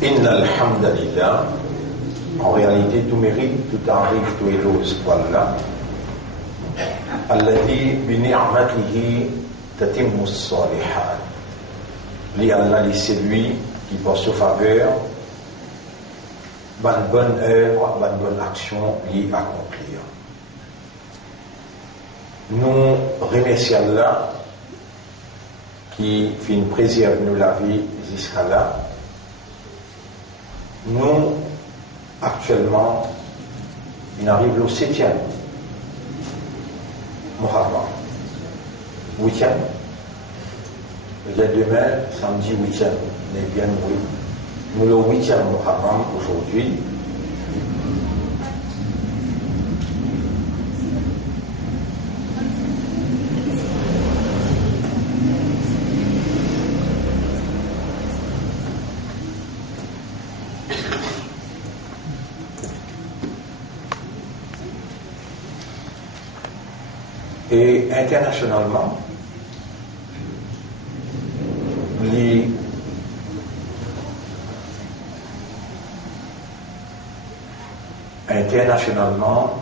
Inna alhamdulillah, en réalité tout mérite, tout arrive, tout éloge pour Allah. Alladhi bi ni'matihi tatimmu as-salihat. Li Allah, c'est lui qui par sa faveur bonne œuvre, bonne action y accomplir. Nous remercions Allah qui fin préserve nous la vie jusqu'à là. Nous, actuellement, il arrive au 7e Muharram, 8e. Demain, samedi 8e, on est bien oui. Nous le 8e Muharram aujourd'hui. Et internationalement,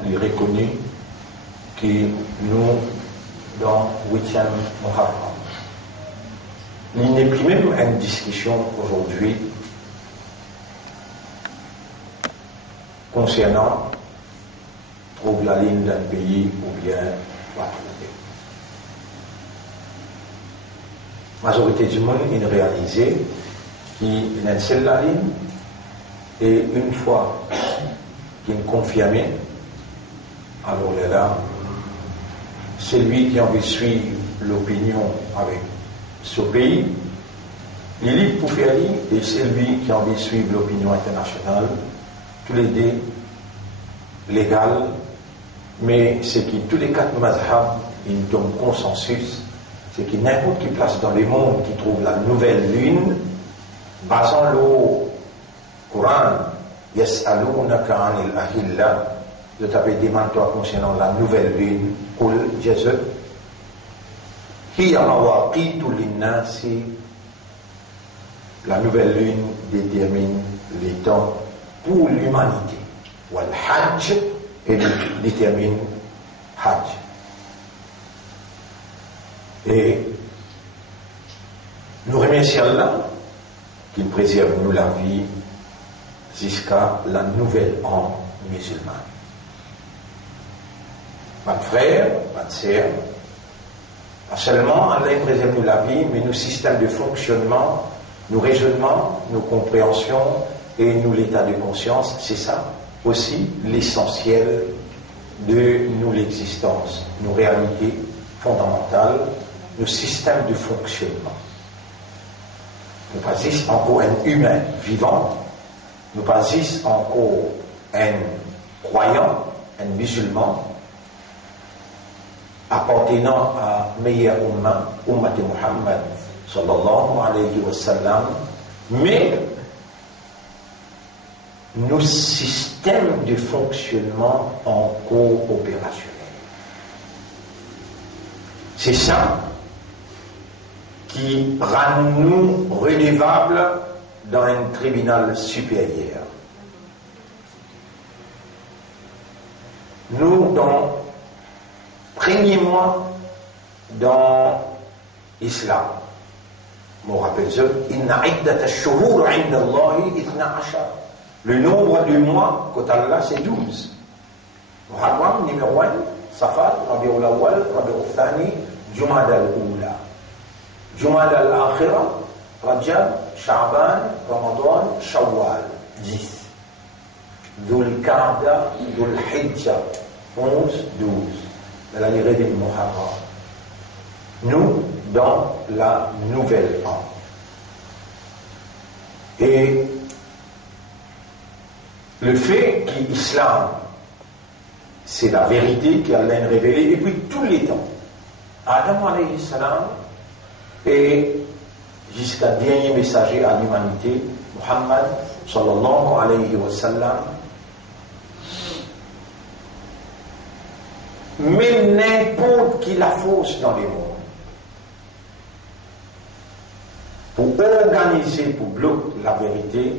il est reconnu que nous, dans 8e Muharram, il n'est plus même une discussion aujourd'hui concernant trouble la ligne d'un pays ou bien la majorité du monde a réalisé qu'il y a une seule ligne et une fois qu'il est confirmé, alors là, celui qui a envie de suivre l'opinion avec ce pays, il est libre pour faire lire, et celui qui a envie de suivre l'opinion internationale, tous les deux légal, mais c'est que tous les 4 mazhab, ils donnent consensus, c'est que n'importe qui place dans le monde qui trouve la nouvelle lune, basant le Coran, yas'alunaka 'anil ahilla, de taper des mantois concernant la nouvelle lune, Qul Jésus, hiya mawaqitu linnasi, la nouvelle lune détermine les temps pour l'humanité. Wal hajj, et détermine hajj. Et nous remercions Allah qui préserve nous la vie jusqu'à la nouvelle an musulmane. Mes frères, mes sœurs, pas seulement Allah préserve nous la vie, mais nos systèmes de fonctionnement, nos raisonnements, nos compréhensions et nous l'état de conscience, c'est ça aussi l'essentiel de nous l'existence, nos réalités fondamentales, nos systèmes de fonctionnement. Nous pas juste encore un humain vivant, nous pas juste encore un croyant, un musulman, appartenant à meilleur umma de Muhammad sallallahu alayhi wa sallam, mais nos systèmes de fonctionnement en coopérationnel. C'est ça qui rend nous redevables dans un tribunal supérieur. Nous, dans premier mois dans l'islam, je me rappelle ça, Inna iddat ash-shuhur 'inda Allahi 12. Le nombre de mois, côté Allah, c'est 12. Muharram, numéro 1, Safar, Rabi'ul Awwal, Rabi'ul Thani, Jumada al-Oula. Jumada al-Akhira, Rajab, Sha'ban, Ramadan, Shawwal, 10. Dhul Qa'da, Dhul Hijja, 11, 12. De la durée du Muharram. Nous, dans la nouvelle an. Et le fait que l'islam, c'est la vérité qu'Allah a révélée depuis tous les temps. Adam alayhi salam et jusqu'à dernier messager à l'humanité, Muhammad sallallahu alayhi wa sallam, mais n'importe qui la fausse dans les mondes. pour organiser, pour bloquer la vérité,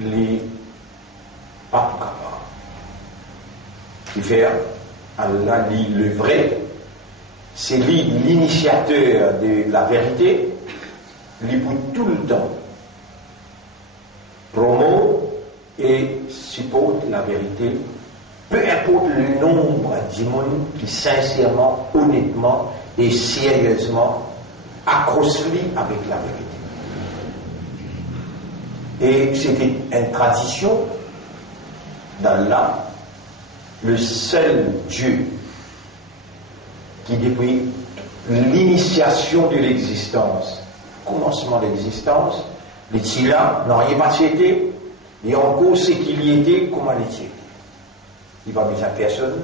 les pas capables. Qui fait Allah lit le vrai, c'est lui l'initiateur de la vérité, lui pour tout le temps promo et supporte la vérité, peu importe le nombre d'immunes qui sincèrement, honnêtement et sérieusement accroche-lui avec la vérité. Et c'était une tradition d'Allah, le seul Dieu qui depuis l'initiation de l'existence, commencement de l'existence, les Tila n'ont rien pas été, et encore ce qu'il y était, comment il était. Il va bien personne,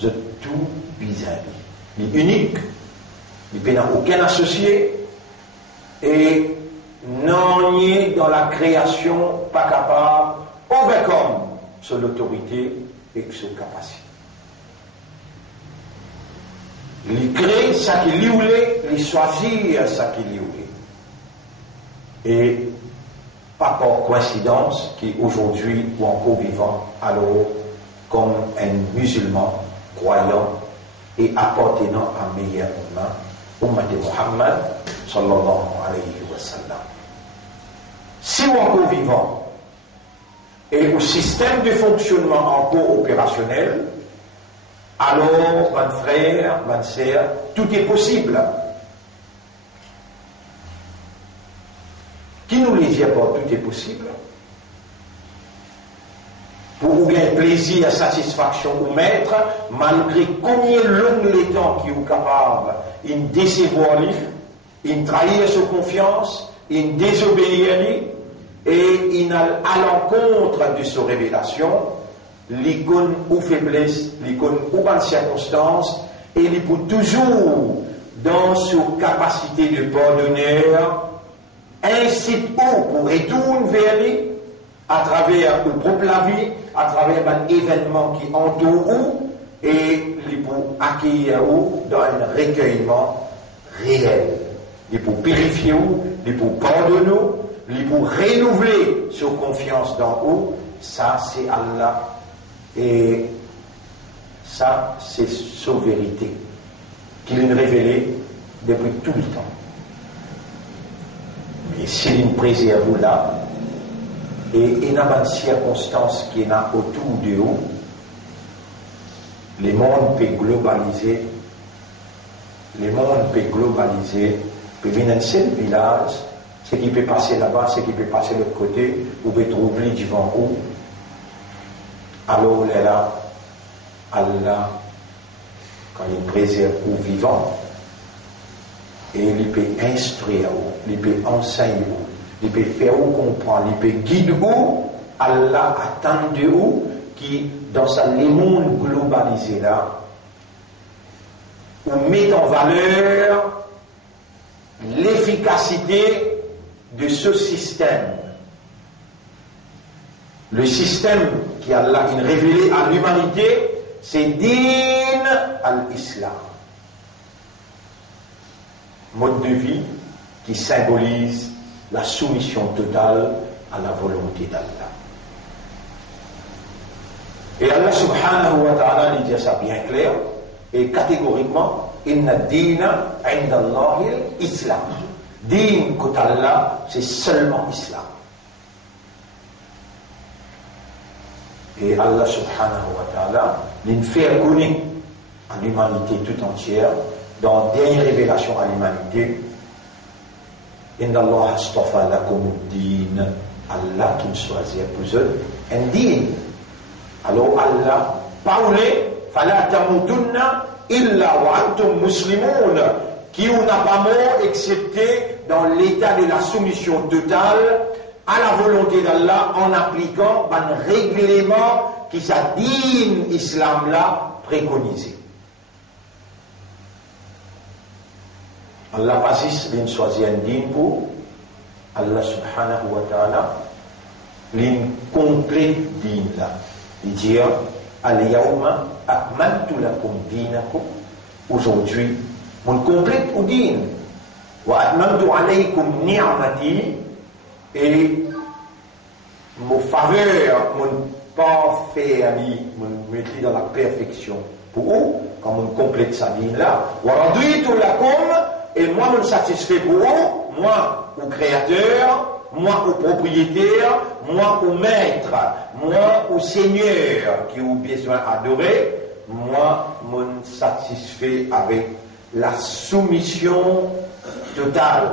je tout bizarre. Il est unique, il n'a aucun associé, et non est dans la création pas capable, overcome sur l'autorité et sur capacité. Il crée ça qu'il voulait, il choisit ça qu'il voulait. Et pas par coïncidence qu'aujourd'hui ou encore vivant, alors comme un musulman croyant et appartenant à un meilleur umma de Muhammad sallallahu alayhi wa sallam. Si on est encore vivant et au système de fonctionnement encore opérationnel, alors, mon frère, ma sœur, tout est possible. Qui nous les dit pas tout est possible? Pour vous gagner plaisir, satisfaction ou maître, malgré combien long les temps qui sont capables, ils décevoir, ils trahir sa confiance, ils désobéir, et ils n'allent à l'encontre de sa révélation, l'icône ou faiblesse, l'icône ou bonne circonstance, et il peut toujours, dans sa capacité de pardonner, incite ou pour retourner vers lui, à travers le propre la vie, à travers un événement qui entoure ou, et il peut accueillir ou dans un recueillement réel. Il peut purifier ou, il peut pardonner ou, il peut renouveler sa confiance dans ou, ça c'est Allah. Et ça, c'est sa vérité qu'il nous révélait depuis tout le temps. Mais s'il nous préserve là, et il y a une circonstance qui est autour de nous, le monde peut globaliser, peut venir un seul village, ce qui peut passer là-bas, ce qui peut passer de l'autre côté, ou peut trouver devant vous. Alors là, Allah, quand il préserve aux vivants, et il peut instruire, il peut enseigner, il peut faire comprendre, il peut guider, Allah attend de vous qui, dans le monde globalisé là, on met en valeur l'efficacité de ce système. Le système qui Allah a révélé à l'humanité, c'est Din al-Islam. Mode de vie qui symbolise la soumission totale à la volonté d'Allah. Et Allah subhanahu wa ta'ala dit ça bien clair et catégoriquement, Inna dina inda Allahi l'Islam. Din côté Allah, c'est seulement l'Islam. Et Allah subhanahu wa ta'ala nous fait connaître à l'humanité tout entière, dans la dernière révélation à l'humanité, Inna Allah astafa lakumuddin, Allah qui nous choisit pour eux, un din. Alors Allah parlait, fala tamutunna illa wa antum muslimun, qui n'a pas mort excepté dans l'état de la soumission totale à la volonté d'Allah en appliquant un règlement qui sa dîne islam là préconisé. Allah pas juste d'une choisir un dîne pour Allah subhanahu wa ta'ala l'une complète dîne là. Il dit al-yawma akmaltu lakum dinakum, aujourd'hui Mon complète au din. Wa atmamtu alaykum ni'mati. Et mon faveur, mon parfait ami, mon mettez dans la perfection. Pour vous, quand on complète sa din là, wa raditu lakum, et moi, je me satisfais pour vous, moi, au créateur, moi, au propriétaire, moi, au maître, moi, au seigneur qui a besoin d'adorer, moi, je me satisfais avec la soumission totale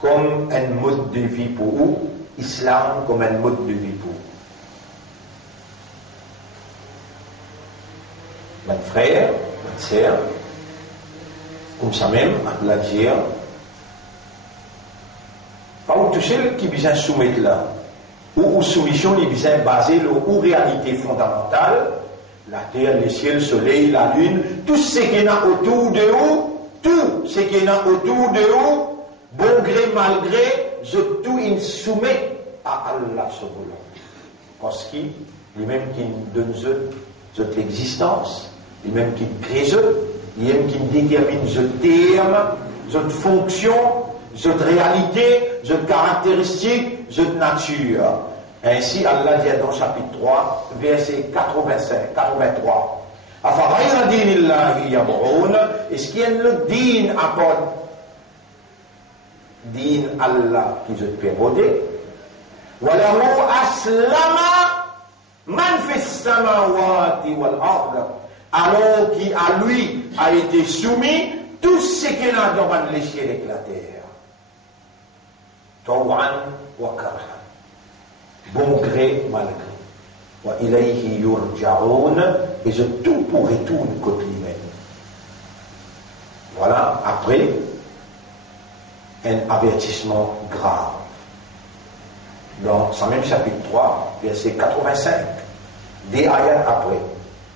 comme un mode de vie pour vous, islam comme un mode de vie pour vous. Mon frère, ma sœur, comme ça même, la dire, pas tout seul qui besoin soumettre là, ou soumission qui besoin basée sur réalité fondamentale, la terre, le ciel, le soleil, la lune, tout ce qui est autour de vous, tout ce qui est autour de vous, bon gré, mal gré, je tout il soumet à Allah subhanahu. Parce qu'il lui-même qui donne cette existence, lui-même qui crée lui-même qui détermine ce terme, cette fonction, cette réalité, cette caractéristique, cette nature. Ainsi, Allah dit dans chapitre 3, verset 83. Afaghayra dinillahi yab'un, est-ce qu'il y a le din à din Allah qui se permettait? Walahu aslama man fis samawati wal ard. Alors qui à lui a été soumis tout ce qu'il y a dans les cieux et la terre. Taw'an wa karhan. Bon gré, mal gré. Wa ilayhi yurja'un, et je tout pour retourner côté lui-même. Voilà, après, un avertissement grave. Dans ce même chapitre 3, verset 85, des ayats après,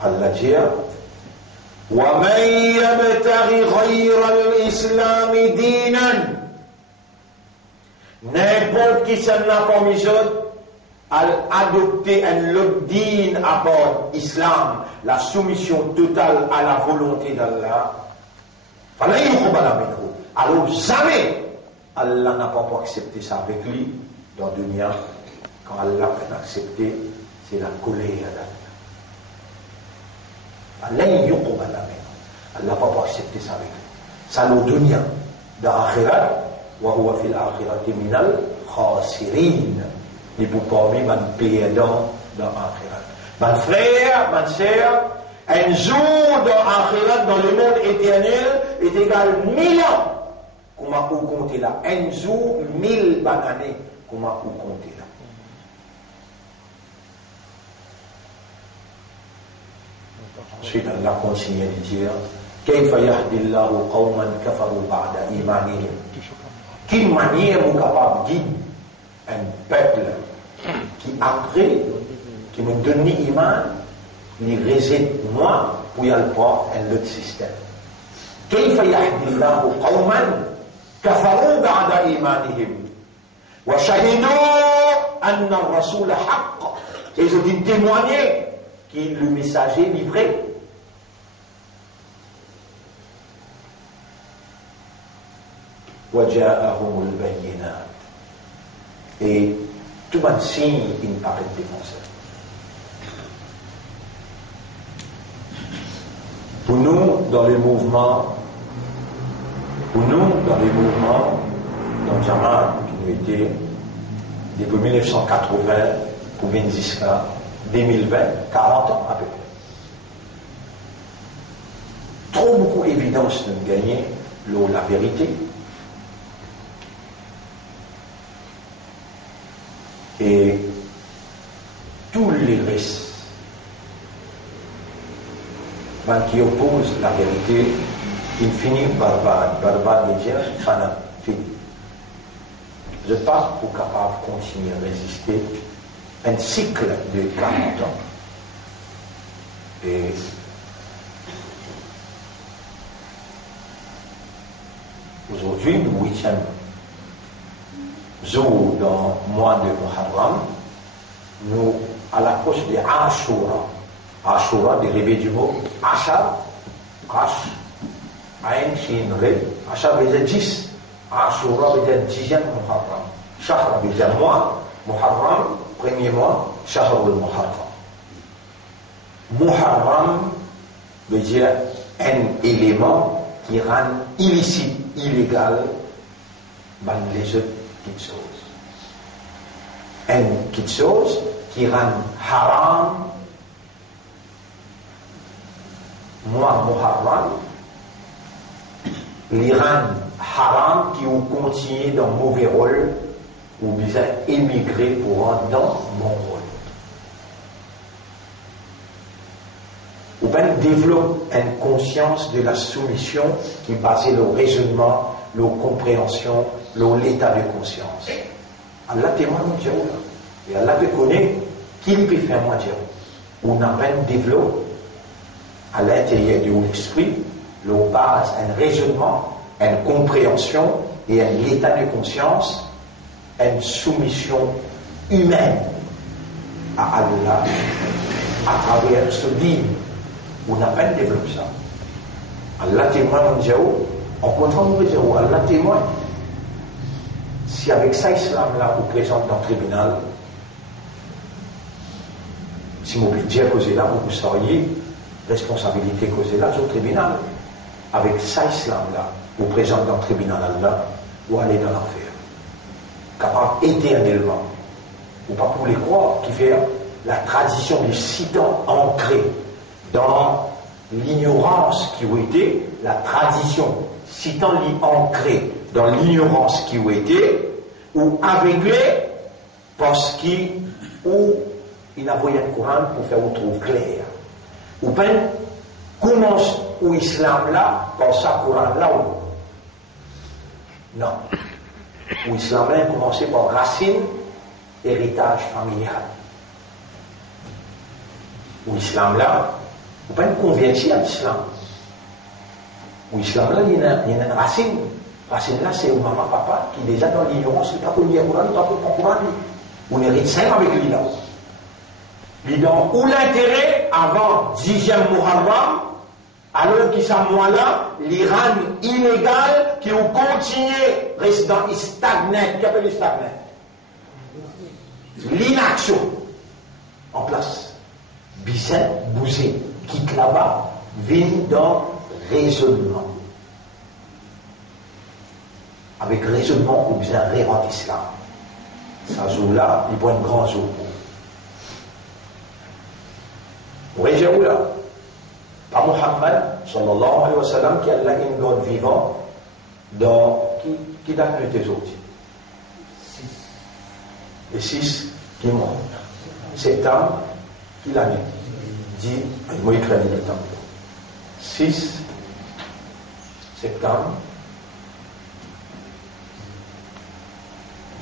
Allah dit وَمَنْ يَبْتَغِ غَيْرَ الْإِسْلَامِ دِينًا. N'importe qui s'en a commis à adopter un autre din à part l'islam, la soumission totale à la volonté d'Allah, alors jamais Allah n'a pas accepté ça avec lui dans le dunya. Quand Allah a accepté, c'est la colère d'Allah. Allah n'a pas accepté ça avec lui. Ça le dunya. Dans l'akhirat, wa huwa fil akhirati minal khasirin. Et pour parmi man perdant dans l'akhirat. Mon frère, ma sœur, un jour dans l'akhirat, dans le monde éternel, est égal 1000 ans. Comment vous comptez là? Un jour, 1000 années. Comment vous comptez là? Ensuite, Allah continue de dire كيف يهدي الله قوما كفروا بعد إيمانهم. Quelle manière vous capable de guider un peuple qui après, qui me donne l'iman, il réside moi pour y aller pas un autre système. كيف يهدي الله قوما كفروا بعد إيمانهم وشهدوا أن الرسول حق. Et je dis témoigner que le messager livré. وجاءهم البينات. Et tout le monde signe une parole défenseur. Pour nous, dans les mouvements, dans Jamaat, qui nous était depuis 1980 pour venir jusqu'à 2020, 40 ans à peu près. Trop beaucoup d'évidence de gagner la vérité. Et tous les risques qui opposent la vérité, ils finissent barbare de dire fana, fini. Je ne suis pas capable de continuer à résister un cycle de 40 ans. Et aujourd'hui, le 8e jour dans le mois de Muharram, nous, à l'approche de Ashura, Ashura, dérivé du mot Ashar, Ash, Ain Shin Re, Ashar veut dire 10, Ashura veut dire 10e Muharram. Shahr veut dire mois, Muharram, premier mois, Shahrul Muharram. Muharram veut dire un élément qui rend illicite, illégal, dans les autres petites choses. Une petite chose qui rend haram, moi, Muharram, les rend haram qui ont continué dans mauvais rôle ou bien émigré pour rentrer dans bon rôle. Ou bien développe une conscience de la soumission qui est basée sur le raisonnement, la compréhension, l'état de conscience. Allah témoin mon Dieu et Allah peut connaître qui peut faire mon Dieu. On a bien développé à l'intérieur de l'esprit, le base, un raisonnement, une compréhension et un état de conscience, une soumission humaine à Allah à travers ce livre. On a bien développé ça. Allah témoin mon Dieu, en contraire mon Dieu, Allah témoin. Si avec ça, Islam-là, vous présente dans le tribunal, si vous dire que c'est là, vous seriez responsabilité que c'est là, au tribunal. Avec ça, Islam-là, vous présente dans le tribunal là, vous allez dans l'enfer. Capable éternellement. Ou pas pour les croire, qui fait la tradition du Satan ancrée dans l'ignorance qui a été, la tradition Satan ancrée dans l'ignorance qui a été, ou aveuglé parce qu'il n'a voyé le Coran pour faire vous trouver clair. Ou bien, commence au islam là, par ça Coran là ou non. Ou islam là, commencé par racine, héritage familial. Ou islam là, ou bien converti à l'islam. Ou islam là, il y a une racine. Racine là, c'est au maman, papa, qui déjà dans l'ignorance, il n'a pas connu le Coran, il n'a pas connu le Coran. On est médecin avec lui là. Il donc, où l'intérêt avant 10e Muharram, alors qu'il s'en moi là, l'Iran illégal qui ont continué, restant stagnant, qui appelle stagnant? L'inaction en place. Bissin, bousé, quitte là-bas, vient dans raisonnement. Avec raisonnement ou bien révent islam. Ça joue là, il prend un grand jour. Vous voyez où là? Par Muhammad, sallallahu alayhi wa sallam, qui a là une God vivant, dans, qui date de tes autres? 6. Les 6 qui montent. Septembre, qui l'a dit? Dit, moi, il crée le temps. 6 septembre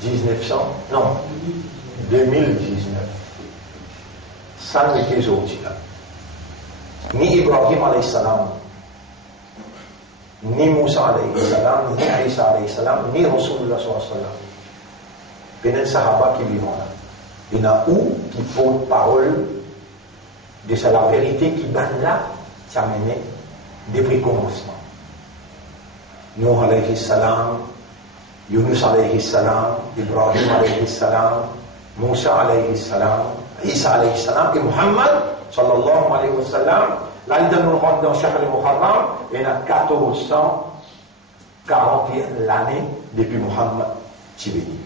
1900, non, 2019. Ça n'était autres là. Ni Ibrahim alayhi salam, ni Moussa alayhi salam, ni Isa alayhi salam, ni Rasulullah sallallahu alayhi wa sallam. Penen sahaba qui vivent là. Il y en a où qui portent parole de ça, la vérité qui banne là, ça mené depuis le commencement. Nuh alayhi salam, Yunus alayhi salam, Ibrahim alayhi salam, Moussa alayhi salam, Isa alayhi salam et Muhammad sallallahu alayhi wa sallam. Là, il nous rentre dans Shahr al-Muharram, il y a 1441 l'année depuis Muhammad Tibéni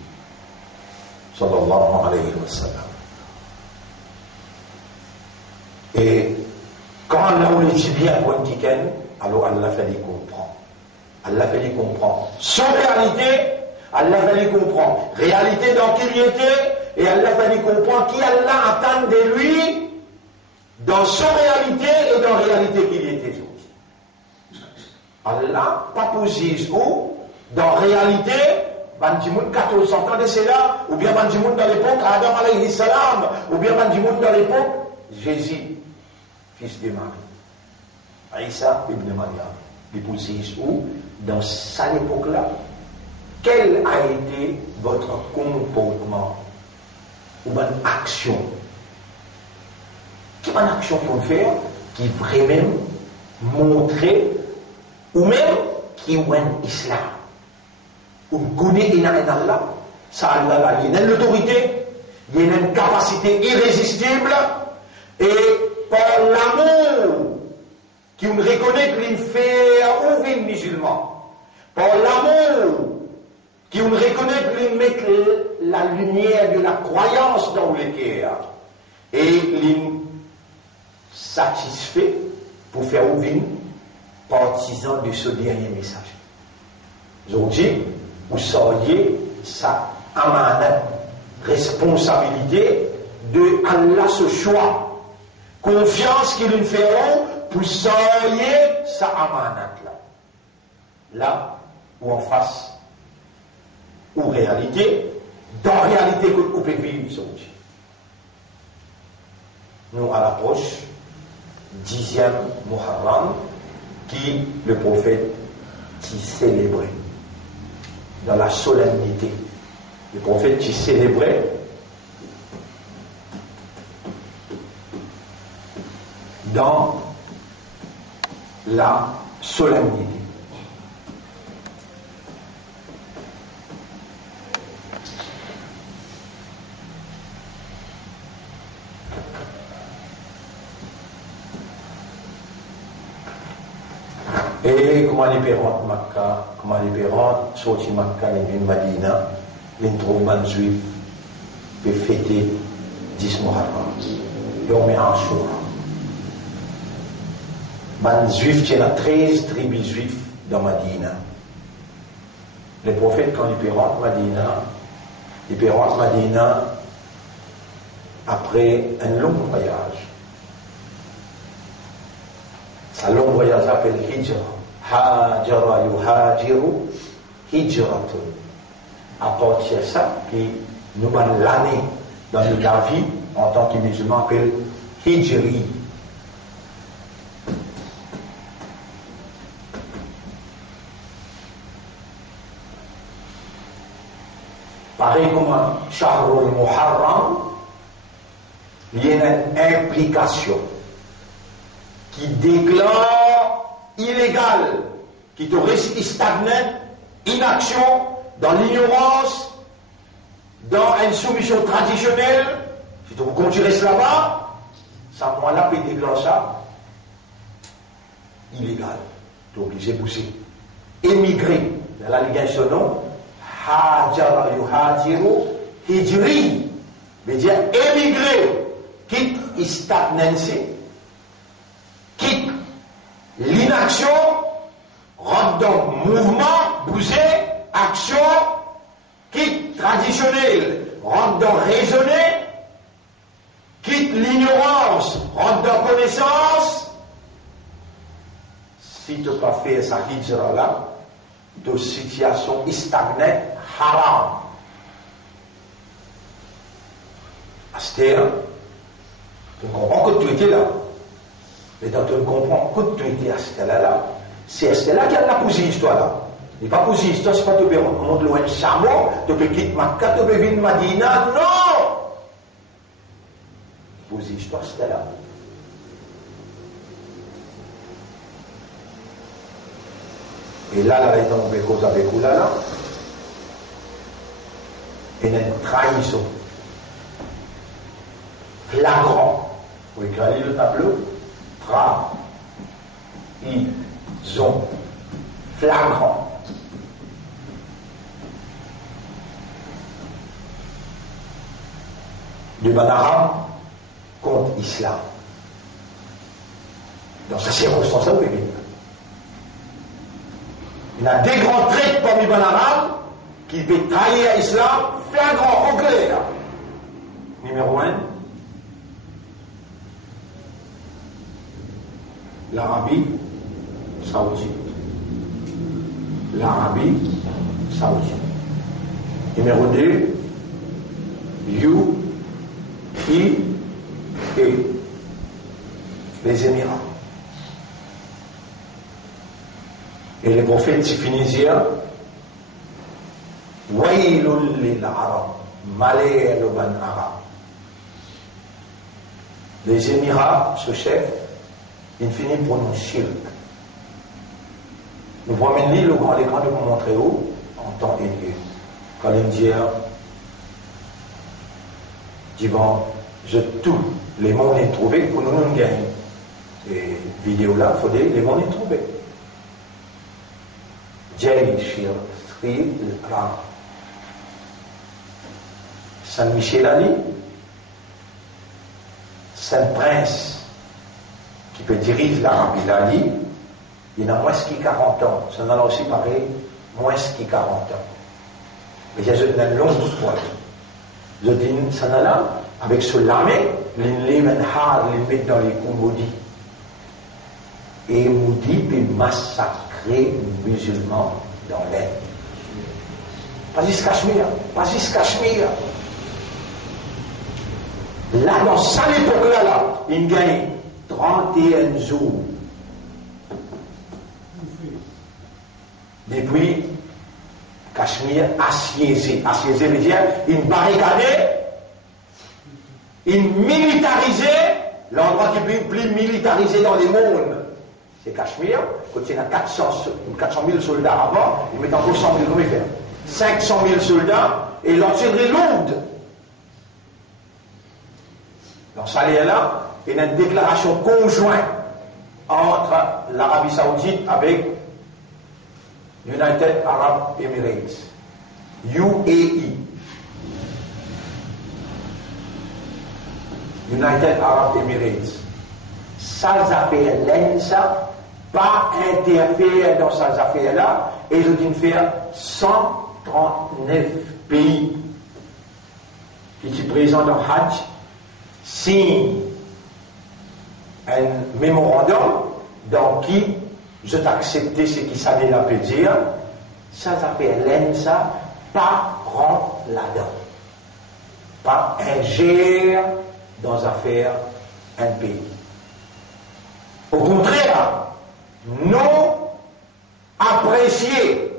sallallahu alayhi wa sallam. Et quand Allah nous dit bien pour Tiken, alors Allah fait les comprendre. Allah fait les comprendre. Son réalité, Allah fait les comprendre. Réalité dans qui il était, et Allah fait les comprendre qui Allah attend de lui dans son réalité et dans la réalité qu'il était. Allah, pas posé où, dans la réalité, Bandimoun 1400 ans de cela, ou bien Bandimoun dans l'époque Adam alayhi salam, ou bien Bandimoun dans l'époque Jésus, fils de Marie. Isa ibn Maryam. Il posé où, dans cette époque-là, quel a été votre comportement ou bonne action? Quelle bonne action qu'on fait qui vraiment montrer ou même qui ont l'islam. On connaît Allah, ça Allah, il y a l'autorité, il y a une capacité irrésistible, et par l'amour qui on reconnaît qu'il fait au vin musulman, par l'amour qui on reconnaît qu'il met la lumière de la croyance dans le cœur, et il satisfait pour faire au vin partisan de ce dernier message. Aujourd'hui, vous sauriez sa amanat, responsabilité de Allah ce choix, confiance qu'ils nous feront pour sauriez sa amanat là. Là où en face, ou réalité, dans réalité que vous pouvez vivre aujourd'hui. Nous à l'approche 10e Muharram, qui le prophète qui célébrait dans la solennité. Le prophète qui célébrait dans la solennité. Et comment les parents de Makkah, comment les parents sortis Makkah et Madina, les trouvants juifs peuvent fêter 10 Muharram. Yom Ashura. Les juifs, il y a 13 tribus juifs dans Madina. Les prophètes, quand les parents de Madina, après un long voyage, ce long voyage s'appelle Hijra. Hajara yuhajiru hijratun. À partir de ça, qui nous donne l'année dans la vie, en tant que musulman, appelle Hijri. Pareil comme Shahrul Muharram, il y a une implication qui déclare illégal, qui te reste stagnant, inaction, dans l'ignorance, dans une soumission traditionnelle. Si tu continues là-bas, ça moi-là peut déclencher ça illégal. Tu es obligé de bouger. Émigrer, dans la Ligue son nom, Hajara yuhajiru hijri, veut dire émigrer, quitte stagnance, quitte l'inaction, rentre dans mouvement, bouger, action, quitte traditionnel, rentre dans raisonner, quitte l'ignorance, rentre dans connaissance. Si tu n'as pas fait sa hijra là, de situation stagnée, haram. Astéa, tu comprends que tu étais là. Mais quand tu comprends que tu étais à ce là, c'est à ce là qu'il y a la posée l'histoire là. Il n'est pas posé l'histoire, c'est pas te faire monter loin de Samo, tu peux quitter Makkah, tu peux venir Madina, non! Posé l'histoire, c'est là. Et là, là, il y a une cause avec vous là, il y a une trahison flagrant. Vous écrivez le tableau, trahison flagrant. Du Ban Arabe contre l'islam. Dans sa circonstance, vous voyez. Il y a des grands traits parmi les Ban Arabes qui peuvent trahir l'islam flagrant, en clair. Numéro 1, l'Arabie saoudite. L'Arabie saoudite. Numéro 2, UAE, les Émirats. Et les prophètes finisiens, Wailul lil Arab, malheur le ban arabe. Les Émirats, ce chef, il finit pour nous shirk. Nous promènons le grand écran de vous montrer où, en temps et lieu. Quand l'Indien dit bon, je tous les moyens trouvés pour nous gagner. Ces vidéos-là, il faut dire les moyens trouvés. Jai Shri Sri Ram. Saint Michel Ali, Saint Prince, qui peut diriger l'Arabie, il a dit, il a moins qui 40 ans. Ça en a aussi pareil, moins qui 40 ans. Mais il y a une longue histoire. Je dis, ça en a là, avec ce lamé, les menhar, les mettre dans les coups maudits. Et maudit peut massacrer les musulmans dans l'air. Pas jusqu'à Cachemire, pas jusqu'à Cachemire. Là, dans cette époque-là, là, il gagne 31 jours. Depuis Cachemire assiégé. Assiégé veut dire une barricade, une militarisé, l'endroit qui est plus militarisé dans le monde. C'est Cachemire, quand il y a 400 000 soldats avant, ils mettent encore 100 000, comment ils font 500 000 soldats, et l'artillerie lourde. Dans ce là, il y a une déclaration conjointe entre l'Arabie Saoudite avec United Arab Emirates, UAE. United Arab Emirates. Ça affaires là, pas interférer dans ces affaires-là, et ils ont fait 139 pays qui sont présents dans Hajj, signent un mémorandum dans qui je t'acceptais ce qui savait la peut dire, ça s'appelle l'ENSA, pas rentrer là-dedans, pas ingérer dans les affaires un pays. Au contraire, nous apprécier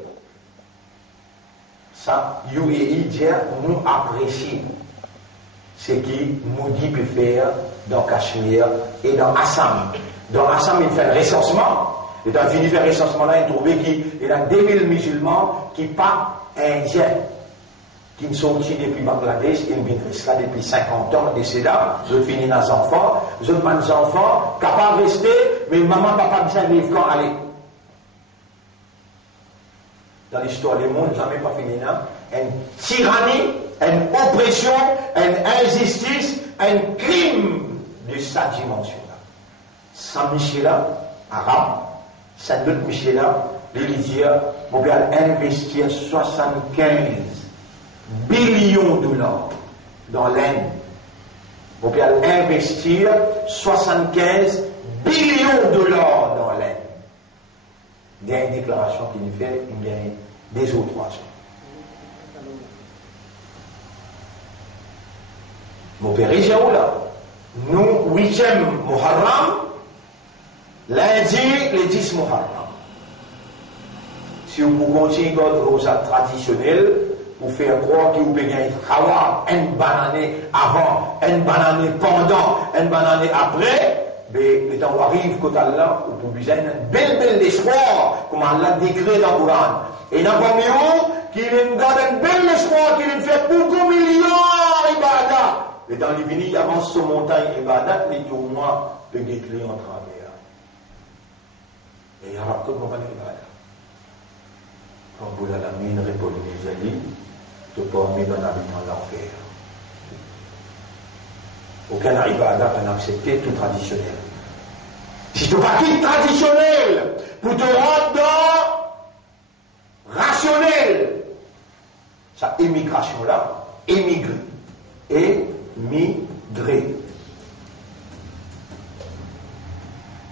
ça, UAE dit nous apprécier ce qui Moudi peut faire dans Cachemire et dans Assam. Dans Assam, il fait un recensement. Et dans fini faire recensement là, il trouvait qu'il y a 2000 musulmans qui partent indiens, qui sont sortis depuis Bangladesh, ils viennent là depuis 50 ans, décédés là, je finis dans les enfants, je demande aux enfants, capables de rester, mais maman, papa, ça vivre quand aller. Dans l'histoire du monde, jamais pas fini là, une tyrannie, une oppression, une injustice, un crime de sa dimension là. Saint Michel arabe, Saint Michel, l'Élysée, on peut investir 75 billions de dollars dans l'Inde. On peut investir 75 billions de dollars dans l'Inde. Il y a une déclaration qui nous fait, il y a des autres raisons. Mon père est là. Nous, 8e Muharram, lundi, le 10 Muharram. Si vous continuez votre rosa traditionnel, vous faire croire que vous pouvez avoir une banane avant, une banane pendant, une banane après, mais le temps arrive quand Allah, vous pouvez avoir un bel espoir, comme Allah décrit dans le Coran. Et dans le Coran, qu'il garde un bel espoir, qu'il fait beaucoup de millions d'ibadah. Et dans les vignes, il avance sur montagne ibadat, mais au moins, peut décliner en travers. Et il y aura tout le monde ibadat. Quand vous l'avez mis, répondez les alliés, tu peux pas mettre un habitant de l'enfer. Aucun ibadat peut accepter tout traditionnel. Si tu n'as pas quitte traditionnel pour te rendre dans rationnel, ça émigration là, émigrer. Émigrer.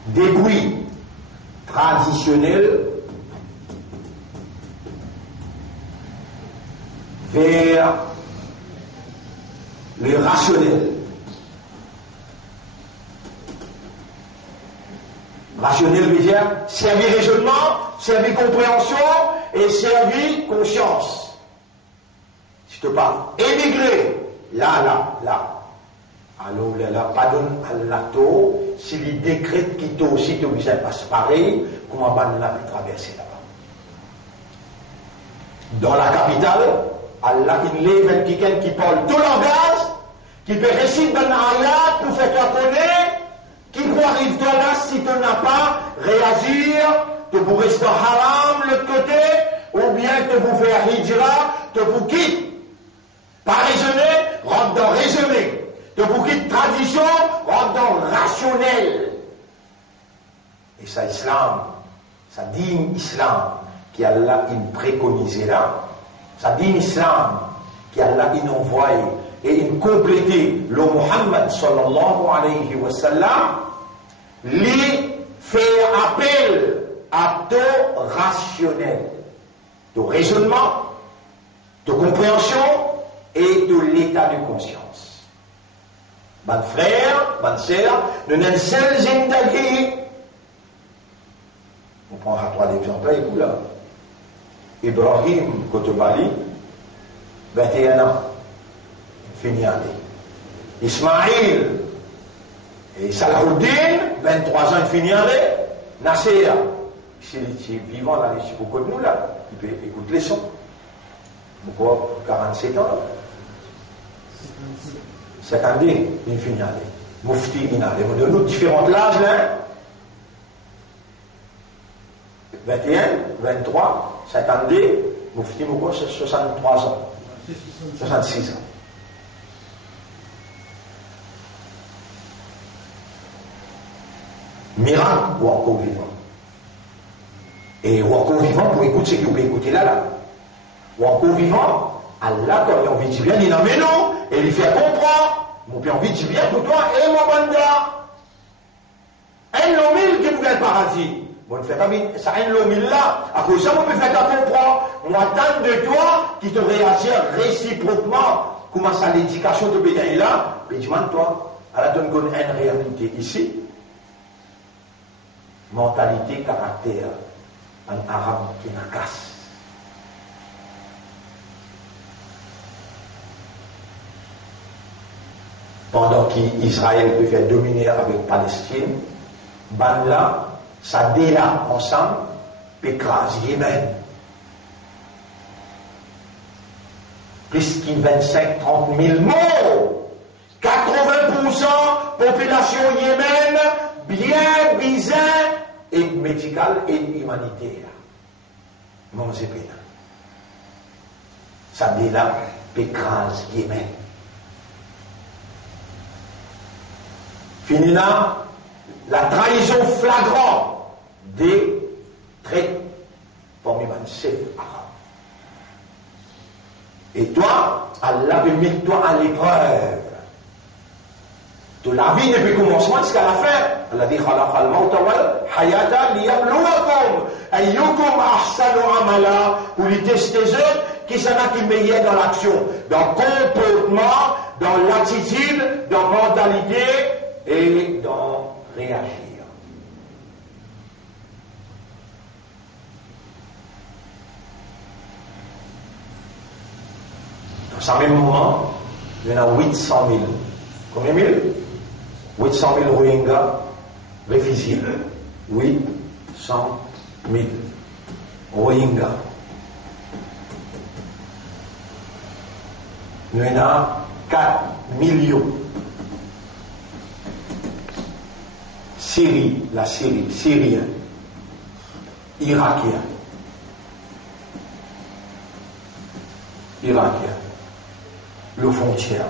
Des bruits traditionnels vers le rationnel. Rationnel veut dire servir raisonnement, servir compréhension et servir conscience. Si tu parles émigrer, là. Alors là, pardonne Allah, si les décrets qui t'ont aussi obligé à passer pareil, comment on va traverser là-bas. dans la capitale, Allah il lève quelqu'un qui parle tout langage, qui peut réciter dans l'ayat pour faire toi connaître, qui peut arriver toi là si tu n'as pas réagir, tu peux rester haram de l'autre côté, ou bien tu peux faire hijra, tu peux quitter. Pas raisonner, rentre dans raisonner. Tu peux quitter tradition, rentre dans rationnel. Et ça, islam, ça dit islam, qui Allah il préconisé là, ça dit islam, qui Allah il envoyé et il complété le Muhammad sallallahu alayhi wa sallam, lui fait appel à ton rationnel, ton raisonnement, ton compréhension et de l'état de conscience. Mon frère, ma sœur, nous n'avons seul zindagi. On prendra trois exemples et là. Ibrahim Kotobali, 21 ans, fini année. Ismaïl et Salahuddin, 23 ans, il finit année. Nasser, c'est vivant là, ici pour nous là, il peut écouter les sons. Pourquoi 47 ans là? 52, il finit année. Mufti, il a de nous différents âges là. 21, 23, 52, Mufti Mouko, c'est 63 ans. 66 ans. Miracle ou encore vivant. Et ou encore vivant pour écouter ce que vous pouvez écouter là. Ou encore vivant, Allah, quand il a envie de dire bien, il a mis nous, et il fait comprendre. Mon père envie de dire bien pour toi et mon banda. Un lomil qui vous gagne le paradis. Bon, fait pas ça un lomil là. À cause de ça, vous pouvez faire comprendre. Moi, attends de toi qui te réagit réciproquement. Comment ça, l'éducation de Bédin là? Mais demande-toi, elle donne une réalité ici. Mentalité, caractère, en arabe qui n'a casse. Pendant qu'Israël peut faire dominer avec Palestine, ben là, ça déla ensemble, écrase Yémen. Plus qu'il 25-30 000 morts. 80% population Yémen, bien bizarre, et médicale et humanitaire. Non, c'est pénal. Ça déla, écrase Yémen. Fini là, la trahison flagrante des traits parmi les chefs arabes. Et toi, Allah veut mettre toi à l'épreuve de la vie depuis le commencement jusqu'à la fin. Allah dit khalaqa al-mawta wal hayata liyabluwakum ayyukum ahsanu amala, pour les tester eux qui sont qui meilleur dans l'action, dans le comportement, dans l'attitude, dans la mentalité et dans réagir. Dans ce même moment, il y en a 800 000. Combien de mille? 800 000 Rohingyas réfugiés. 800 000 Rohingyas. Il y en a 4 millions. Syrie, la Syrie, Syriens, Irakiens, le frontière,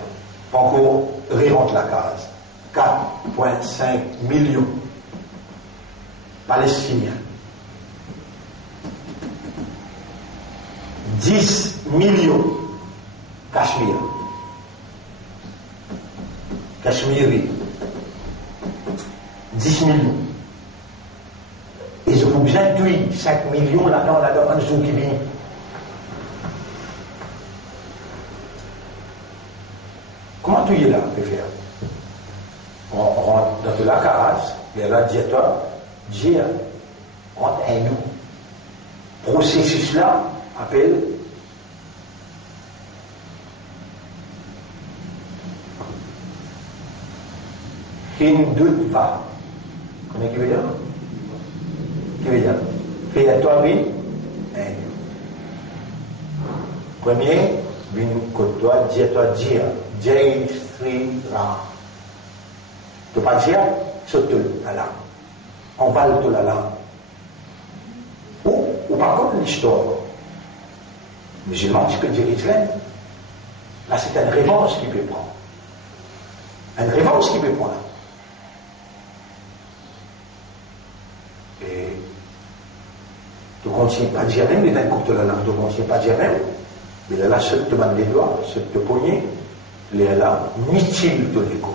pas encore rentre la case, 4,5 millions Palestiniens, 10 millions Cachemiris, 10 millions. Et je vous induis 5 millions là-dedans, un jour qui vient. Comment tu y es là, préfère? On rentre dans la case, les radiateurs, Dieu rentre en nous. Processus là appelle Hindutva. Comment qui veut dire? Qui veut dire? Fais-toi vie. Premier, toi, dire, Jai Sri Ram. Tu pas dire, saute la langue. On va le la langue. Ou par contre, l'histoire. Musulman, tu peux dire Islam. Là, c'est une réponse qu'il peut prendre. Une réponse qu'il peut prendre. Et tu ne continues pas à dire même, mais d'un coup, tu ne continues pas à dire même. Mais là, ce que te mande les doigts, ce que te poignet, les là, inutile de l'écho.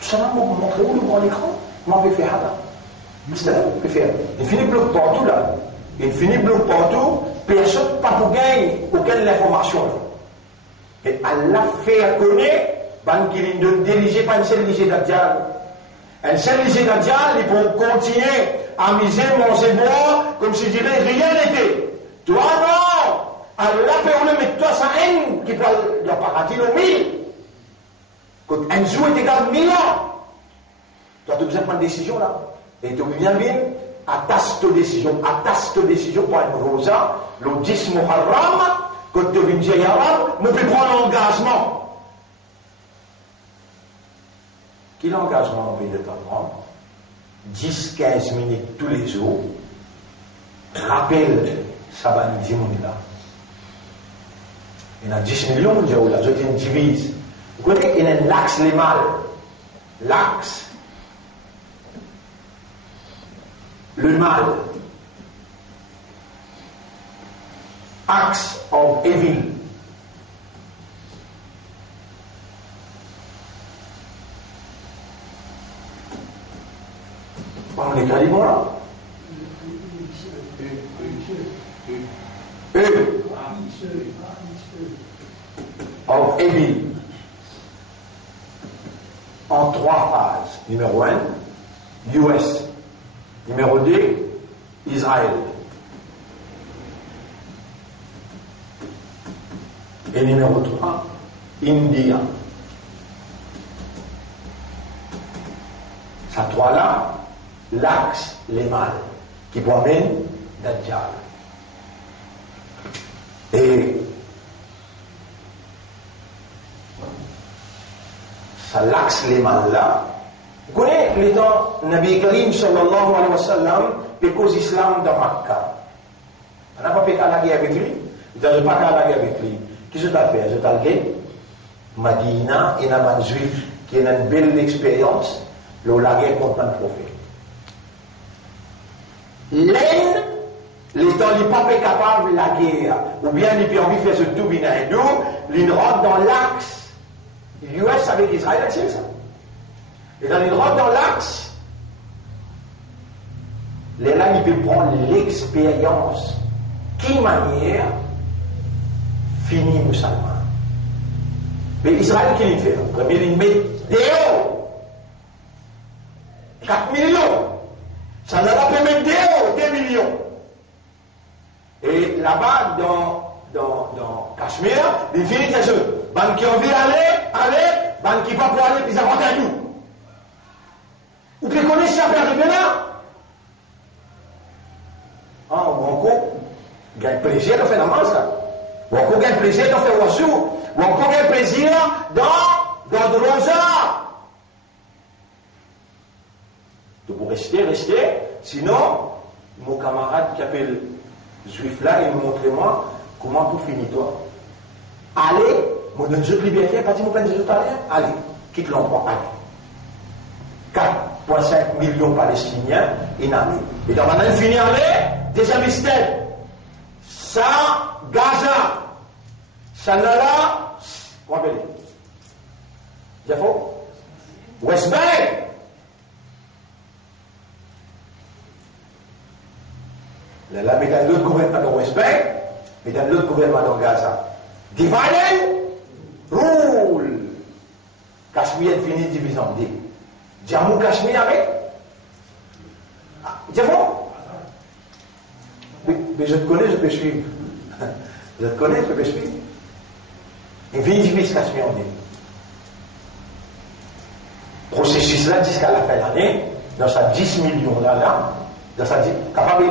Ça va me montrer où le grand écran. Moi, je vais faire ça. C'est là, je vais faire. Il finit bloc partout là. Il finit bloc partout, personne pas pour gagner aucune information. Et Allah fait connaître, ban qui ne dirige pas une seule lycée d'Adjal. Un seul lycée d'Adjal, ils vont continuer à miser, manger, boire, comme si je dirais rien n'était. Toi, non! Allah peut le mettre toi sa haine qui parle de paradis au 1000. Quand un jour est égal 1000 ans, toi, tu as besoin de prendre une décision là. Et tu viens bien, attache ta décision pour une rosa, le 10 Muharram, quand tu viens dire Yarab, je peux prendre l'engagement. Quel engagement on peut prendre? 10-15 minutes tous les jours, rappelle Saban Dimouna. Il y a 10 millions de gens, je dis une divise. Vous connaissez, il y a l'axe les mâles. L'axe. Le mal. Axe of evil. On est calibres là. Of evil. En 3 phases. Numéro 1, US. Numéro 2, Israël. Et numéro 3, India. Ces 3-là, l'axe, les mâles, qui promènent Dajjal. Et ça l'axe, les mâles là. Vous connaissez les temps, Nabi Karim sallallahu alayhi wa sallam, pécose islam dans Makkah. On n'a pas fait à la guerre avec lui. Il n'a pas fait à la guerre avec lui. Qu'est-ce que tu as fait? Je t'ai dit, Madina, il y a un juif qui a une belle expérience, le la guerre contre un prophète. L'aine, les temps, il n'est pas capable de la guerre. Ou bien il peut envie de faire ce tout binaïdou, il rentre dans l'axe. US avec Israël, c'est ça. Et dans une route dans l'axe, les là, il peut prendre l'expérience. Quelle manière finit musulman? Mais Israël, qui il fait? Premier, il met Déo. 4 millions. Ça n'a pas permis Déo, 2 millions. Et là-bas, dans Cachemire, il finit quelque chose. Ban qui ont envie d'aller, ban qui pas pour aller, ils avancent à nous. Vous pouvez connaître ça peut arriver là? Ah, ou encore, gagne plaisir de faire la masse là. Ou encore gagne plaisir de faire wassou. Ou encore gagne plaisir dans de rosa. Tu peux rester. Sinon, mon camarade qui appelle juif là, il me montre moi comment pour finir toi. Allez, mon donne de liberté, pas dire mon peine de tout à l'heure. Allez, quitte l'endroit, allez. 4,5 millions de Palestiniens inanés. Et dans maintenant, il finit aller, déjà mystère. Ça, Gaza. Ça n'a là, comment appeler? C'est faux? West Bank. Là, mais dans l'autre gouvernement dans West Bank, mais dans l'autre gouvernement dans Gaza. Divided, rule. Cachemire finit divisé en deux. Jammu Cachemire avec. C'est bon? Mais je te connais, je peux suivre. Je te connais, je peux suivre. Et Vindivis Cachemire en deux. Processus là jusqu'à la fin de l'année, dans sa 10 millions là, dans sa 10, capable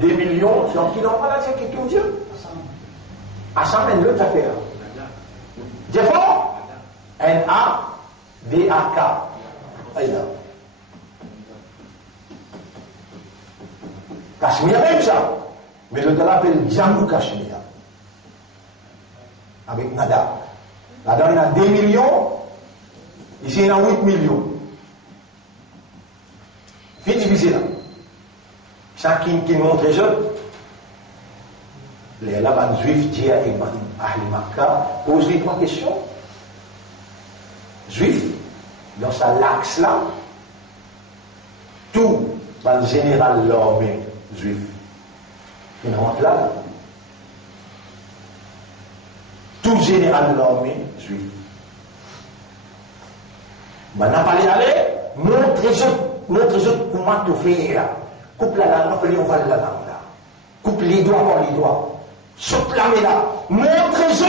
de 2 millions, c'est un qui n'en va là, c'est qui tout Dieu. À ça, même l'autre affaire. J'ai fort? N-A-D-A-K. Aïe là. Cachemire même ça. Mais l'autre l'appelle Jammu Cachemire. Avec Nada. Là-dedans, il y a 2 millions. Ici, il y en a 8 millions. Fini difficile là. Chacun qui montre les autres. Les là, les juifs disent à Ahli Makkah, posez 3 questions. Juifs, dans sa l'axe là, tout, le général l'armée juif, il rentre là. Tout général l'armée juif. Ben, n'a pas aller, montrez-vous comment tu fais là. Coupe la langue, on va la langue là. Coupe les doigts par les doigts. Saute la main là. Montrez-vous.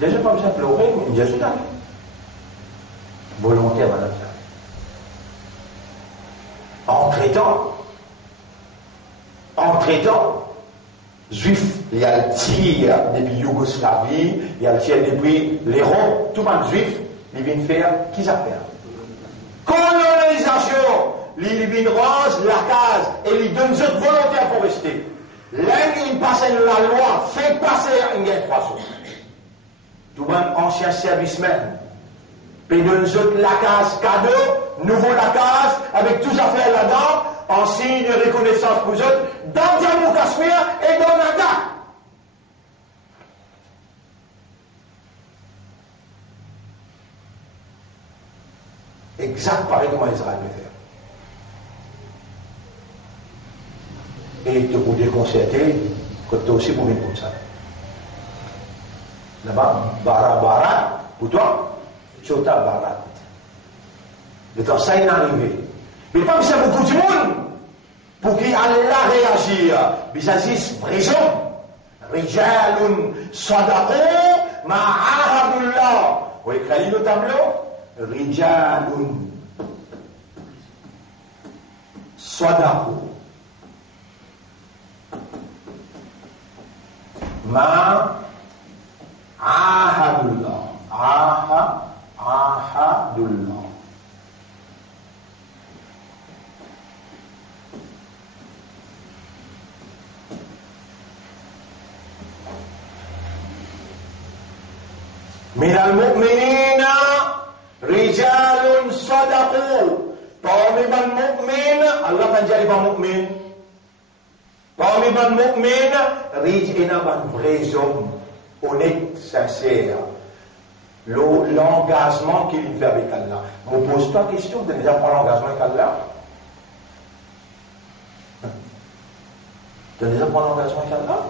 Les gens pas besoin de pleurer, mais bien sûr, volontaire, madame. Entre-temps, juif, il y a le tir depuis Yougoslavie, il y a le tir depuis l'Iran, tout le monde juif, il vient faire, qui ça fait? Colonisation, il vient rose, la case, et il donne cette volonté pour rester. Là, il passe la loi, fait passer une guerre 300. Tout le monde ancien serviceman, puis donne la case cadeau, nouveau la case, avec tout ça fait là-dedans, en signe de reconnaissance pour eux autres, dans Jammu Cachemire et dans Nada. Exact pareil comment Israël peut faire. Et te pour déconcerter, que tu as aussi pour venir comme ça. Là-bas, bara, pour toi, chota barat. Le temps, ça est arrivé. Mais pas que c'est beaucoup de monde pour qu'il Allah réagisse. Mais ça c'est prison. Rijalun sadaqu ma'ahadullah. Vous écrivez le tableau? Rijalun sadaqu ma'ahadullah. Ahadullah. من المؤمنين رجال صدقوا طالب المؤمن الله تنجرب مؤمن طالب المؤمن رجال vrais hommes honnêtes, sincères. L'engagement qu'il fait avec Allah. On pose pas question de déjà prendre l'engagement avec Allah. Tu as déjà pris l'engagement avec Allah?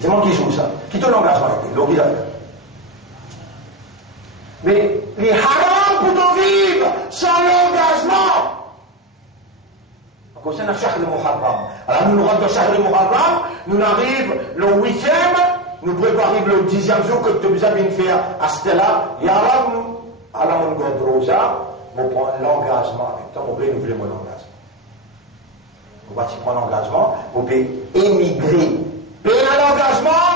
Dis-moi qui joue ça. Qui te l'engagement avec lui? L'autre, mais les haram pour nous vivre sans l'engagement. Concernant le Shahr al-Muharram. Alors nous rentrons dans le Shahr al-Muharram, nous arrivons le 8e, nous préparons le 10e jour que tu as besoin de faire à ce là. Yaram, à la Mongodrosa, on prend l'engagement avec toi, on renouvelle mon engagement. On va prendre l'engagement, on peut émigrer. Payer l'engagement,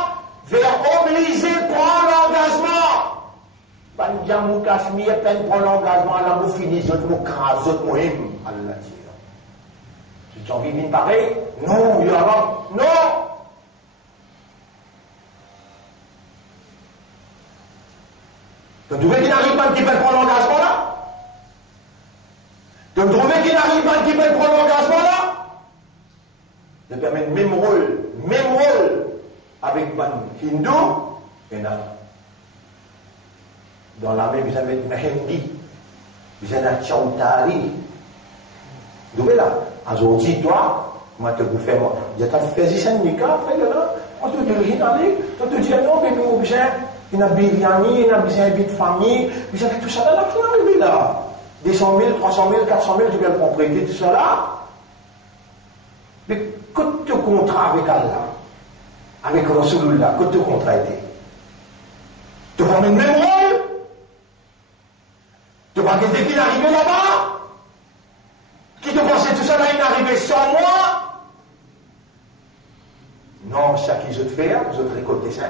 vers obliger de prendre l'engagement. Ban Jammu Cachemire, peine pour l'engagement, là, vous finissez, vous crasez, vous aimez. Allah dit. Tu as envie de pareil? Non, il y a non. Tu trouves qu'il n'arrive pas qui peut prendre l'engagement là? Tu trouves qu'il n'arrive pas qui peut prendre l'engagement là? Je permets le même rôle avec Ban Hindu, et là. Dans l'armée, vous avez Mehendi, vous avez Chautari. Vous voyez là, aujourd'hui, toi, moi, tu fais moi. Je t'ai fait 10 ans de Nika, on te dit rien, on te dit non, mais nous, il y a biryani, il y a besoin de famille, vous avez tout ça là, qui est arrivé là. 200 000, 300 000, 400 000, tu viens de propriété, tout ça là. Mais quand tu contrat avec Allah, avec Rasulullah, quand tu contrat été, tu prends le même rôle. pas quelqu'un qui est arrivé là-bas? Qui te pensait tout ça là, il est arrivé sans moi? Non, chaque qui je te fais, je te récolte ça.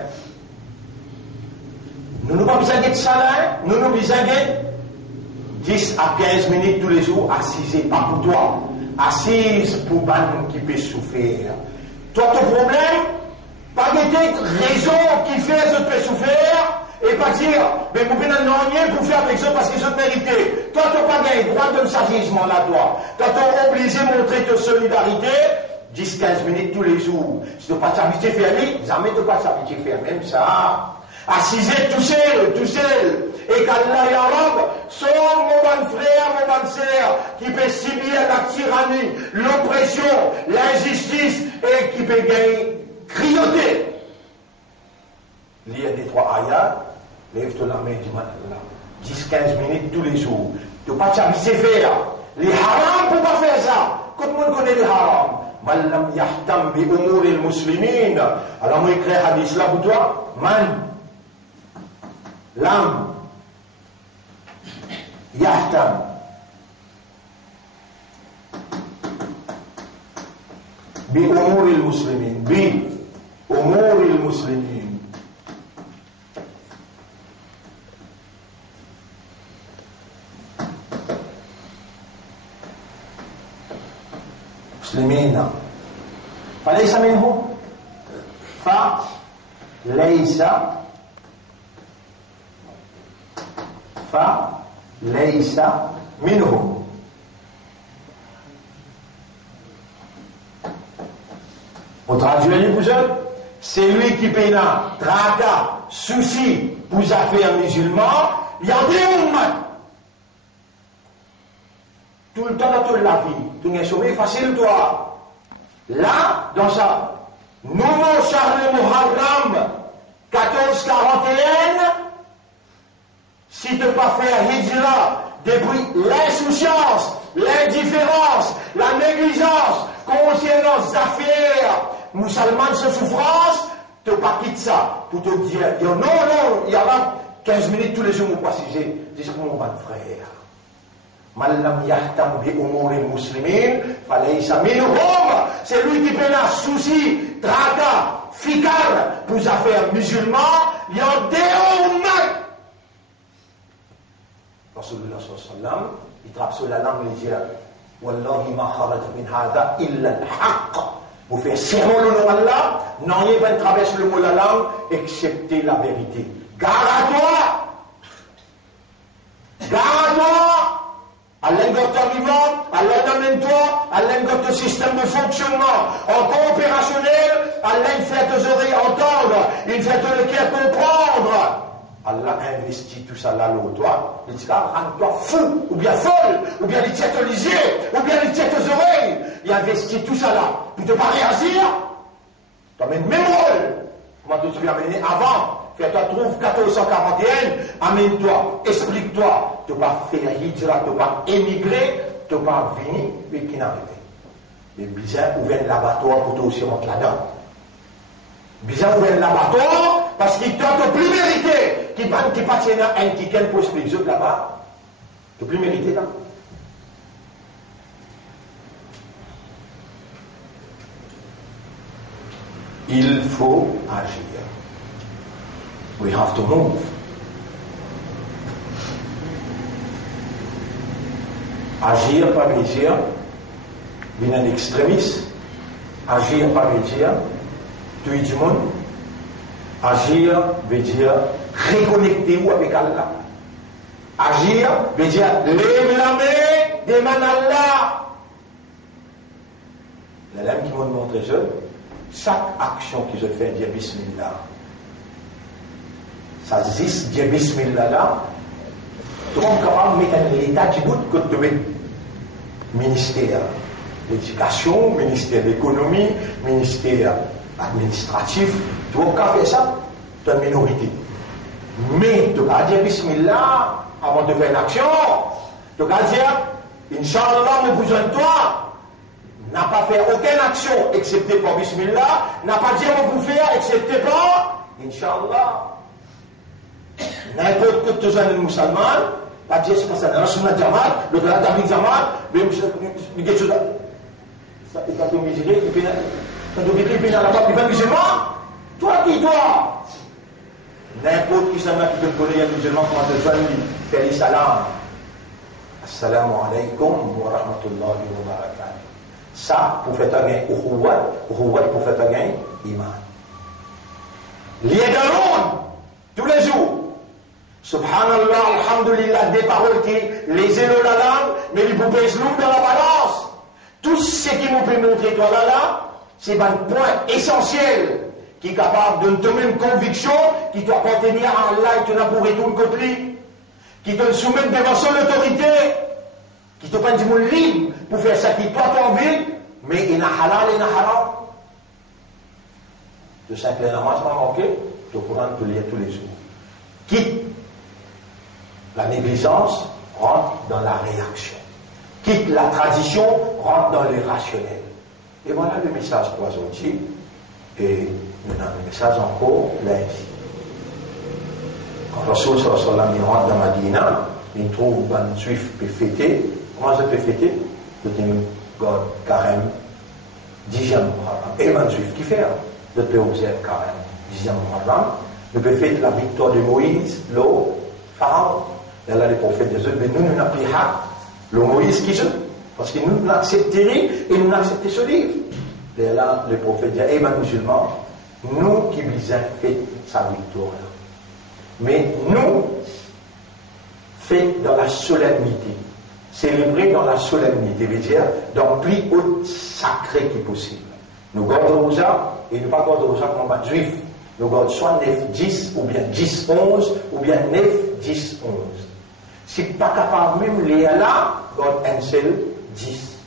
Nous n'avons pas besoin d'être salins, nous n'avons besoin d'être 10 à 15 minutes tous les jours, assise, pas pour toi, assise pour nous qui peut souffrir. Toi, ton problème, pas de raison qui fait que je peux souffrir, et pas dire, mais vous pouvez n'en rien pour faire avec ça parce que je méritais. Toi, tu n'as pas gagné droit de sagissement là, toi. Toi, tu es obligé de montrer ta solidarité 10-15 minutes tous les jours. Si tu n'as pas de s'habituer à faire, jamais tu n'as pas de s'habituer à faire, même ça. Assisé tout seul. Et qu'Allah et Arab sont mon bon frère, mon bonne sœur, qui peut subir la tyrannie, l'oppression, l'injustice, et qui peut gagner, crioter. Lire des 3 ayats, lève-toi la main, dis-moi Allah. 10-15 minutes tous les jours. Tu n'as pas de s'habituer à faire. Les haram pour pas faire ça. Tout le monde connaît les haram. Man lam yahtam bi umur al-muslimin. Alors moi écris hadith là pour toi. Man lam yahtam bi umur al-muslimin. Bi umur al-muslimin. مسلمين فليس منهم فليس منهم Au traduire pour eux, c'est lui qui paye un tracas, souci pour les affaires musulmans, il y a des ummat. Tout le temps dans toute la vie, tu es sauvé facile toi. Là, dans ça, nouveau Charles Muharram 1441, si tu ne peux pas faire hijra depuis l'insouciance, l'indifférence, la négligence concernant les affaires musulmanes sans souffrance, tu ne peux pas quitter ça pour te dire non, il y a là 15 minutes tous les jours, moi, si j'ai dit pour mon bon frère. Man lam yahtam bi umuri muslimin falaysa minhum. C'est lui qui fait un souci, tracas, ficar pour les affaires musulmans. Il y a des ummat. Rasulullah sallallahu alayhi wa sallam, il trappe sur la langue et il dit Wallahi ma kharaj min hada illa al-haqq. Vous faites serment le nom d'Allah, non, il va traverser le mot de la langue, excepté la vérité. Gare à toi. Allah est vivant, Allah amène-toi, Allah est système de fonctionnement. En coopérationnel, Allah fait tes oreilles entendre, il fait le cœur comprendre. Allah investit tout ça là, toi. Il dit, rends-toi fou, ou bien folle, ou bien il tient tes yeux, ou bien il tient tes oreilles. Il investit tout ça là. Pour ne pas réagir, tu amènes même rôle. Comment tu l'as amené avant? Fais-toi trouve 1441, amène-toi, explique-toi. Tu ne vas pas faire hijra, tu ne vas pas émigrer, tu ne vas pas venir, mais qui n'a arrivé. Les bizarres ouvrent l'abattoir pour toi aussi rentrer là-dedans. Bizarre ouvrent l'abattoir parce qu'ils t'ont plus mérité. Qui passe un ticket pour expliquer là-bas. Tu plus mérité là. Il faut agir. We have to move. Agir par médias, bien un extrémiste. Agir par médias, tuer du monde. Agir veut dire reconnecter-vous avec Allah. Agir veut dire lever la main, demander à Allah. La lame qui m'a montré ça, chaque action que je fais, dire Bismillah. Ça existe, dire Bismillah là. Tu es capable de mettre l'état du bout que tu mets. Ministère d'éducation, ministère d'économie, ministère administratif. Tu vas pas faire ça, tu es une minorité. Mais tu vas dire Bismillah avant de faire une action. Tu vas dire Inch'Allah, nous besoin de toi. N'a pas fait aucune action excepté par Bismillah. N'a pas dit on peut faire excepté par Inch'Allah. N'importe que tu es un musulman, pas dire ce que ça n'a pas Jamal, le gars David Jamal, mais il dit ça. Ça est pas tout mesuré, il fait quand on écrit là-bas, il va musulman. Toi qui dois, n'importe qui ça m'a qui te connaît un musulman, comment te soigner, fais les salam. Assalamu alaikum wa rahmatullahi wa barakatuh. Ça, pour faire un gain, Uhuwat pour faire un gain, iman. Lié dans l'onde, tous les jours. Subhanallah, alhamdulillah, des paroles qui les élèvent la langue, mais ils vous pèsent lourd dans la balance. Tout ce qui vous peut montrer toi là, c'est un point essentiel qui est capable de te donner une conviction qui doit contenir à Allah et tu n'as pour retourner contre lui, qui te soumet devant son autorité, qui te prend du monde libre pour faire ça qui toi t'as envie, mais il y a halal et il y a haram. De simple namaz m'a manqué, tu au Coran te lire tous les jours. Quitte la négligence, rentre dans la réaction. Quitte la tradition, rentre dans le rationnel. Et voilà le message pour aujourd'hui. Et maintenant, le message encore, là ici. Quand Rasoul sallallahu il rentre dans Madina, il trouve un juif peut fêter. Comment je peux fêter? Je dis, God, carême, 10e Muharram. Et un juif qui fait, je peux observer carême, 10e Muharram. Je peux fêter la victoire de Moïse, le Pharaon. Et là, les prophètes disent, mais nous n'avons plus hâte. Le Moïse qui joue, parce que nous n'acceptons rien et nous n'acceptons ce livre. Et là, le prophète dit, eh bien, musulmans, nous qui visons fait sa victoire. Mais nous, fait dans la solennité, célébrer dans la solennité, veut dire dans le plus haut sacré qui est possible. Nous gardons Rosa et nous ne pas gardons Rosa comme un juif. Nous gardons soit 9-10 ou bien 10-11 ou bien 9-10-11. Si pas capable même les là, God un seul 10.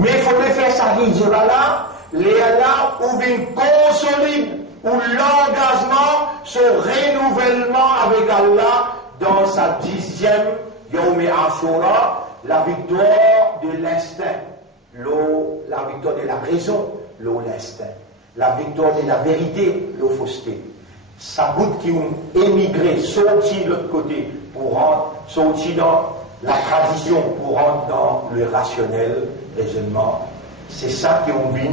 Mais il faudrait faire ça hijra là, les là où une consolide, où l'engagement, ce renouvellement avec Allah dans sa 10e Yawm Ashura, la victoire de l'instinct, la victoire de la raison, l'instinct, la victoire de la vérité, fausseté. Ça goûte qui ont émigré, sorti de l'autre côté, pour rentrer, sorti dans la tradition, pour rentrer dans le rationnel raisonnement. C'est ça qu'on vient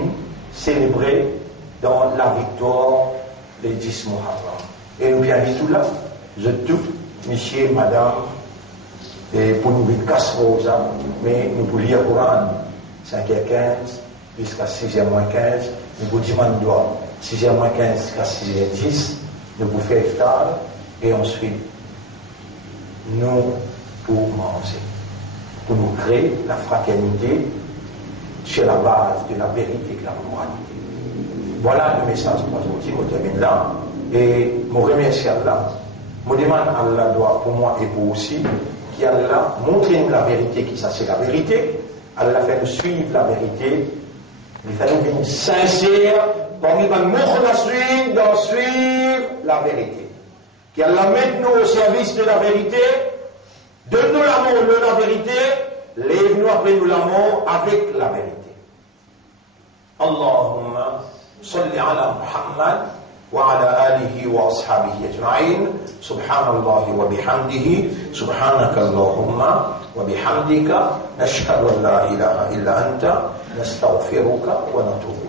célébrer dans la victoire des 10 Muharram. Et nous bien dit tout là, je tout, monsieur, madame, et pour nous vite casse rosa, mais nous pour lire le Coran, 5h15 jusqu'à 6h moins 15, nous pour dire doigt 6h moins 15 jusqu'à 6h10, nous pour faire iftar, et ensuite, nous pour manger, pour nous créer la fraternité sur la base de la vérité et de la moralité. Voilà le message pour aujourd'hui, je termine là, et je remercie Allah, je demande à Allah doit pour moi et pour aussi, qui Allah montre-nous la vérité, qui ça c'est la vérité, Allah fait nous suivre la vérité, il fait nous venir sincère, parmi nous mokhlassin dans suivre la vérité. Qui Allah mette nous au service de la vérité, donne-nous l'amour de la vérité, lève-nous après nous l'amour avec la vérité. Allahumma salli ala Muhammad wa ala alihi wa ashabihi ajma'in. Subhanallah wa bihamdihi. Subhanaka Allahumma wa bihamdika. Nashhadu an la ilaha illa anta. Nastaghfiruka wa natubu.